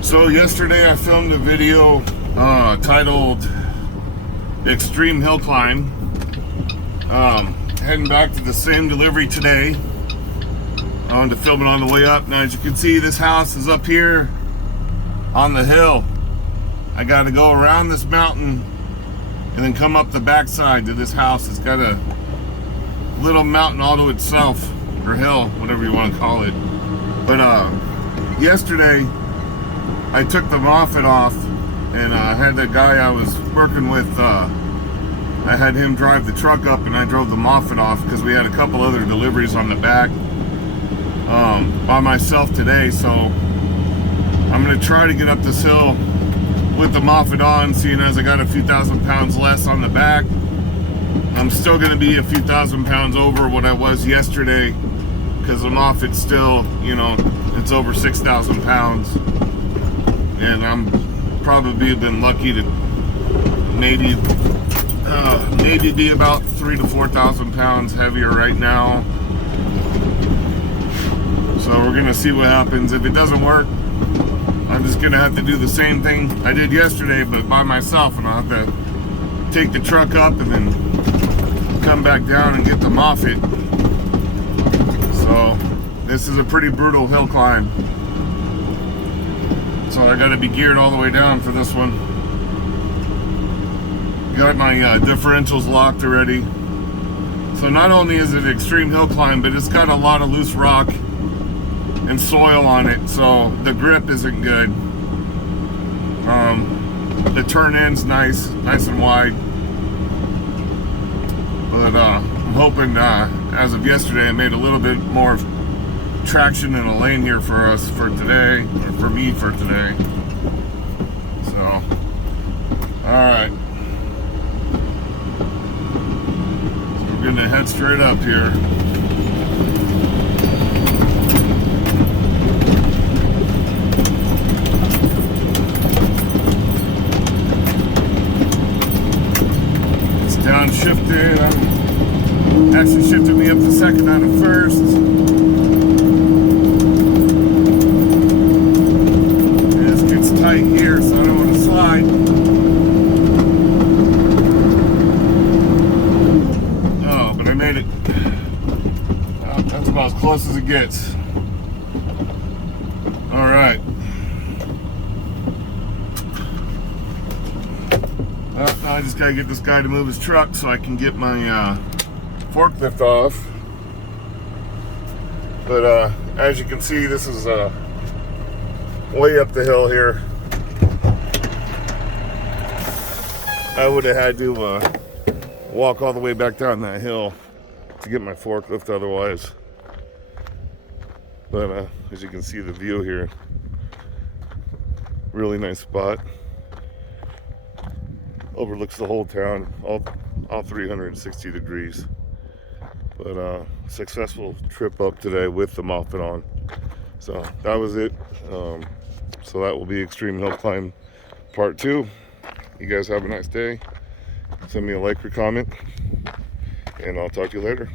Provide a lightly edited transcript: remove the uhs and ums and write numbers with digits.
So yesterday I filmed a video titled Extreme Hill Climb. Heading back to the same delivery today. I wanted to film it on the way up. Now as you can see, this house is up here on the hill. I got to go around this mountain and then come up the backside to this house. It's got a little mountain all to itself, or hill, whatever you want to call it. But yesterday I took the Moffett off, and I had the guy I was working with, I had him drive the truck up and I drove the Moffett off because we had a couple other deliveries on the back by myself today. So I'm going to try to get up this hill with the Moffett on, seeing as I got a few thousand pounds less on the back. I'm still going to be a few thousand pounds over what I was yesterday because the Moffett's still, you know, it's over 6,000 pounds. And I'm probably been lucky to maybe be about 3,000 to 4,000 pounds heavier right now. So we're gonna see what happens. If it doesn't work, I'm just gonna have to do the same thing I did yesterday, but by myself, and I'll have to take the truck up and then come back down and get the Moffett. So this is a pretty brutal hill climb. So I gotta be geared all the way down for this one. Got my differentials locked already. So not only is it an extreme hill climb, but it's got a lot of loose rock and soil on it, so the grip isn't good. The turn end's nice and wide. But I'm hoping as of yesterday I made a little bit more traction in a lane here for us for today, or for me for today. So alright, so we're gonna head straight up here. It's downshifted. Actually shifted me up to second out of first. Tight here, so I don't want to slide. Oh, but I made it. That's about as close as it gets. All right. Now I just gotta get this guy to move his truck so I can get my forklift off. But as you can see, this is way up the hill here. I would have had to walk all the way back down that hill to get my forklift otherwise. But as you can see, the view here, really nice spot. Overlooks the whole town, all 360 degrees. But successful trip up today with the Moffett on. So that was it. So that will be Extreme Hill Climb Part 2. You guys have a nice day. Send me a like or comment, and I'll talk to you later.